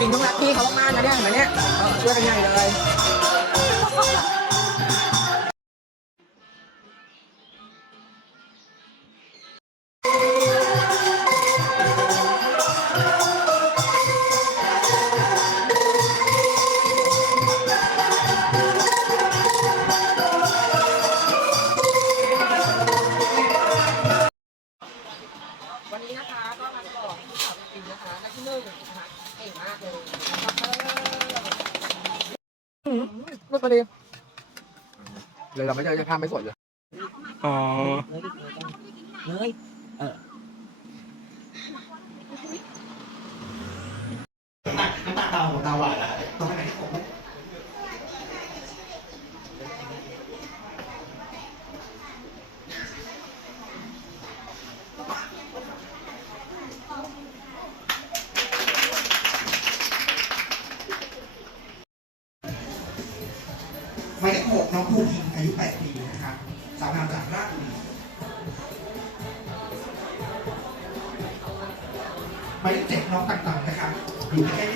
มิงต้องรักพี่เขามากๆนะเนี่ยเหมือนเนี้ยช่วยกันใหญ่เลย คุณไม่พอดีเลยเราไม่ได้จะข้ามไม่สดเลย อ๋อ เลยเออ น้ำตาเตาของตาหวานอะตรงไหนที่ผม หมายเลขหก น้องภูพิงอายุ 8 ปีนะครับสาวงามจากราชบุรีหมายเลขเจ็ดน้องต่างๆนะครับอยู่ใกล้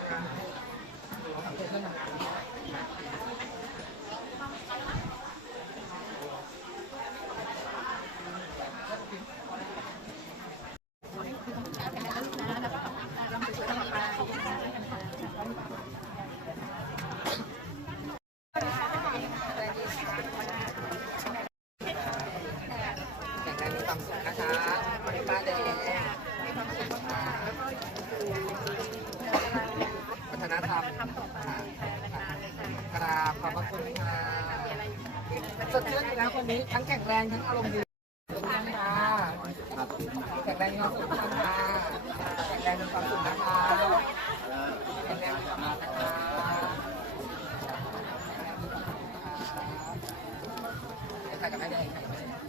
แข่งแรงมีความสุขนะคะวันนี้ป้าแดงมีความสุขมากวัฒนธรรมค่ะกราบขอบพระ คุณค่ะสดชื่นอยู่แล้วคนนี้ทั้งแข็งแรงทั้งอารมณ์ดีคุณค่ะแข็งแรงมีความสุขค่ะแข็งแรงมีความสุขนะคะแข็งแรงมีความสุขนะคะใครกับแม่แดงใครกับแม่แดง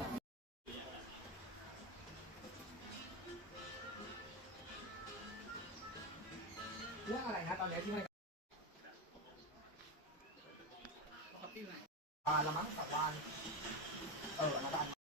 เรื่องอะไรนะตอนนี้ที่ไม่ บานละมั้งกลับบ้าน เออนะบ้าน